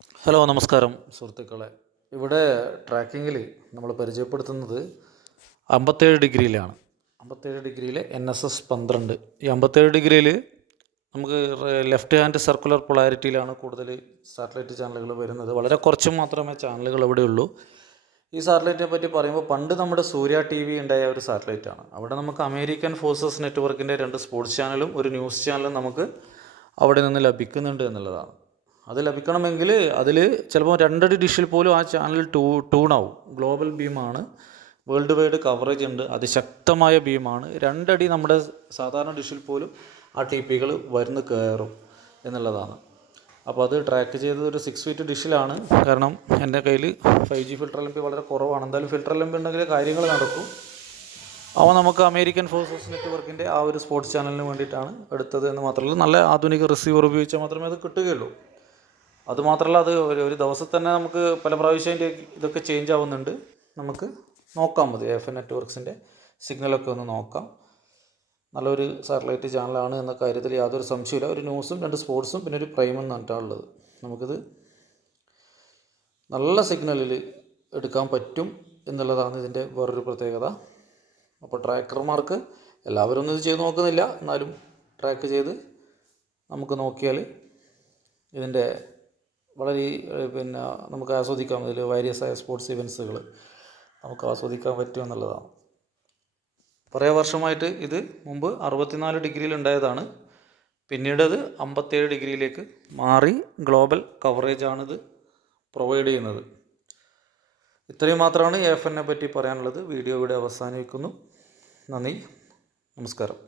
Hello നമസ്കാരം സുഹൃത്തുക്കളെ. ഇവിടെ ട്രാക്കിങ്ങിൽ നമ്മൾ പരിചയപ്പെടുത്തുന്നത് 57 ഡിഗ്രിയിലാണ്. 57 ഡിഗ്രിയിൽ NSS 12. ഈ 57 ഡിഗ്രിയിൽ നമുക്ക് ലെഫ്റ്റ് ഹാൻഡ് സർക്കുലർ പൊളാരിറ്റിയിലാണ് കൂടുതൽ സാറ്റലൈറ്റ് ചാനലുകൾ വരുന്നത്. വളരെ കുറച്ച് മാത്രമേ ചാനലുകൾ ഇവിടെ ഉള്ളൂ. ഈ സാറ്റലൈറ്റിനെ പറ്റി പറയുമ്പോൾ പണ്ട് നമ്മുടെ സൂര്യ TV ഉണ്ടായ ഒരു സാറ്റലൈറ്റാണ്. അവിടെ നമുക്ക് അമേരിക്കൻ ഫോഴ്സസ് നെറ്റ്വർക്കിൻ്റെ 2 സ്പോർട്സ് ചാനലും ഒരു ന്യൂസ് ചാനലും നമുക്ക് അവിടെ നിന്ന് ലഭിക്കുന്നുണ്ട് എന്നുള്ളതാണ്. അത് ലഭിക്കണമെങ്കിൽ അതിൽ ചിലപ്പോൾ 2 അടി ഡിഷിൽ പോലും ആ ചാനൽ ടൂണാവും. ഗ്ലോബൽ ബീമാണ്, വേൾഡ് വൈഡ് കവറേജ് ഉണ്ട്, അതിശക്തമായ ബീമാണ്. 2 അടി നമ്മുടെ സാധാരണ ഡിഷിൽ പോലും ആ TPകൾ വരുന്ന് കയറും എന്നുള്ളതാണ്. അപ്പോൾ അത് ട്രാക്ക് ചെയ്തത് ഒരു 6 ഫീറ്റ് ഡിഷിലാണ്. കാരണം എൻ്റെ കയ്യിൽ 5G ഫിൽട്ടർ LMP വളരെ കുറവാണ്. എന്തായാലും ഫിൽട്ടർ LMP ഉണ്ടെങ്കിൽ കാര്യങ്ങൾ നടക്കും. അവ നമുക്ക് അമേരിക്കൻ ഫോഴ്സസ് നെറ്റ്വർക്കിൻ്റെ ആ ഒരു സ്പോർട്സ് ചാനലിന് വേണ്ടിയിട്ടാണ് എടുത്തത് എന്ന് മാത്രമല്ല, നല്ല ആധുനിക റിസീവർ ഉപയോഗിച്ചാൽ മാത്രമേ അത് കിട്ടുകയുള്ളൂ. അതുമാത്രമല്ല, അത് ഒരു ദിവസത്തിൽ തന്നെ നമുക്ക് പല പ്രാവശ്യം ഇതൊക്കെ ചേഞ്ച് ആവുന്നുണ്ട്. നമുക്ക് നോക്കാം, മതി AFN നെറ്റ്വർക്ക്സിൻ്റെ സിഗ്നലൊക്കെ ഒന്ന് നോക്കാം. നല്ലൊരു സാറ്റലൈറ്റ് ചാനലാണ് എന്ന കാര്യത്തിൽ യാതൊരു സംശയമില്ല. ഒരു ന്യൂസും 2 സ്പോർട്സും പിന്നെ ഒരു പ്രൈമും എന്നിട്ടാണുള്ളത്. നമുക്കിത് നല്ല സിഗ്നലിൽ എടുക്കാൻ പറ്റും എന്നുള്ളതാണ് ഇതിൻ്റെ വേറൊരു പ്രത്യേകത. അപ്പോൾ ട്രാക്കർമാർക്ക് എല്ലാവരും ഒന്നും ഇത് ചെയ്ത് നോക്കുന്നില്ല, എന്നാലും ട്രാക്ക് ചെയ്ത് നമുക്ക് നോക്കിയാൽ ഇതിൻ്റെ വളരെ നമുക്ക് ആസ്വദിക്കാം. ഇതിൽ വേരിയസായ സ്പോർട്സ് ഇവൻറ്റ്സുകൾ നമുക്ക് ആസ്വദിക്കാൻ പറ്റും എന്നുള്ളതാണ്. കുറേ വർഷമായിട്ട് ഇത് മുമ്പ് 64 ഡിഗ്രിയിൽ ഉണ്ടായതാണ്. പിന്നീട് അത് 57 ഡിഗ്രിയിലേക്ക് മാറി. ഗ്ലോബൽ കവറേജാണിത് പ്രൊവൈഡ് ചെയ്യുന്നത്. ഇത്രയും മാത്രമാണ് AFN പറ്റി പറയാനുള്ളത്. വീഡിയോ ഇവിടെ അവസാനിക്കുന്നു. നന്ദി, നമസ്കാരം.